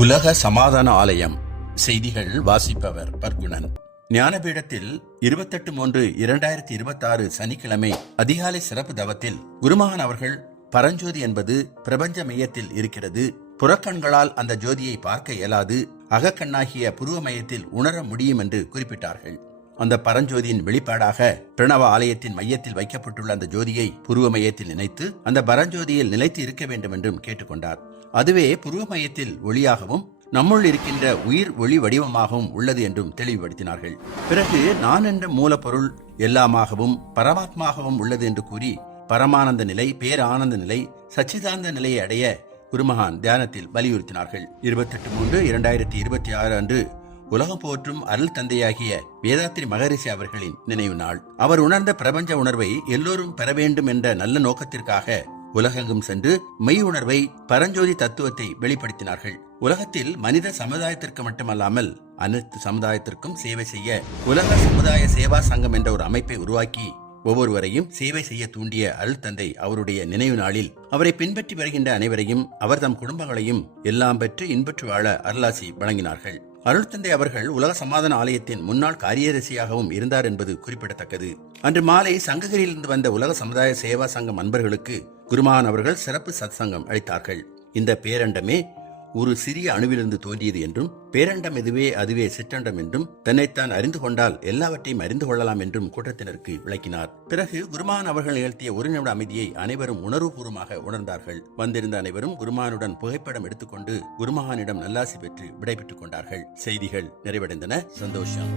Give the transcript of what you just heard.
உலக சமாதான ஆலயம் செய்திகள் வாசிப்பவர் பர்குணன். ஞானபீடத்தில் 28/3/2026 சனிக்கிழமை அதிகாலை சிறப்பு தவத்தில் குருமகன் அவர்கள் பரஞ்சோதி என்பது பிரபஞ்ச மையத்தில் இருக்கிறது, புறக்கண்களால் அந்த ஜோதியை பார்க்க இயலாது, அகக்கண்ணாகிய புருவ மையத்தில் உணர முடியும் என்று குறிப்பிட்டார்கள். அந்த பரஞ்சோதியின் வெளிப்பாடாக பிரணவ ஆலயத்தின் மையத்தில் வைக்கப்பட்டுள்ள அந்த ஜோதியை புருவ மையத்தில் நினைத்து அந்த பரஞ்சோதியில் நிலைத்து இருக்க வேண்டும் என்றும் கேட்டுக்கொண்டார். அதுவே புருவ மையத்தில் ஒளியாகவும் நம்முள் இருக்கின்ற உயிர் ஒளி வடிவமாகவும் உள்ளது என்றும் தெளிவுபடுத்தினார்கள். பிறகு நான் என்ற மூலப்பொருள் எல்லாமாகவும் பரமாத்மாகவும் உள்ளது என்று கூறி பரமானந்த நிலை, பேரானந்த நிலை, சச்சிதானந்த நிலையை அடைய குருமகான் தியானத்தில் வலியுறுத்தினார்கள். 28/3/2026 அன்று உலகம் போற்றும் அருள் தந்தையாகிய வேதாத்திரி மகரிஷி அவர்களின் நினைவு நாள். அவர் உணர்ந்த பிரபஞ்ச உணர்வை எல்லோரும் பெற வேண்டும் என்ற நல்ல நோக்கத்திற்காக உலகெங்கும் சென்று மெய் உணர்வை, பரஞ்சோதி தத்துவத்தை வெளிப்படுத்தினார்கள். உலகத்தில் மனித சமுதாயத்திற்கு மட்டுமல்லாமல் அனைத்து சமுதாயத்திற்கும் சேவை செய்ய உலக சமுதாய சேவா சங்கம் என்ற ஒரு அமைப்பை உருவாக்கி ஒவ்வொருவரையும் சேவை செய்ய தூண்டிய அருள் தந்தை அவருடைய நினைவு நாளில் அவரை பின்பற்றி வருகின்ற அனைவரையும் அவர் தம் குடும்பங்களையும் எல்லாம் பெற்று இன்பற்று வாழ அருளாசி வழங்கினார்கள். அருள் தந்தை அவர்கள் உலக சமாதான ஆலயத்தின் முன்னாள் காரியதரிசியாகவும் இருந்தார் என்பது குறிப்பிடத்தக்கது. அன்று மாலை சங்ககிரியிலிருந்து வந்த உலக சமுதாய சேவா சங்கம் அன்பர்களுக்கு குருமகான் அவர்கள் சிறப்பு சத்சங்கம் அளித்தார்கள். இந்த பேரண்டமே ஒரு சிறிய அணுவிலிருந்து தோன்றியது என்றும், பேரண்டம் எதுவே அதுவே சிற்றண்டம் என்றும், தன்னைத்தான் அறிந்து கொண்டால் எல்லாவற்றையும் அறிந்து கொள்ளலாம் என்றும் கூட்டத்தினருக்கு விளக்கினார். பிறகு குருமகான் அவர்கள் நிகழ்த்திய ஒரு நிமிட அமைதியை அனைவரும் உணர்வுபூர்வமாக உணர்ந்தார்கள். வந்திருந்த அனைவரும் குருமகானுடன் புகைப்படம் எடுத்துக்கொண்டு குருமகானிடம் நல்லாசி பெற்று விடைபெற்றுக் கொண்டார்கள். செய்திகள் நிறைவடைந்தன. சந்தோஷம்.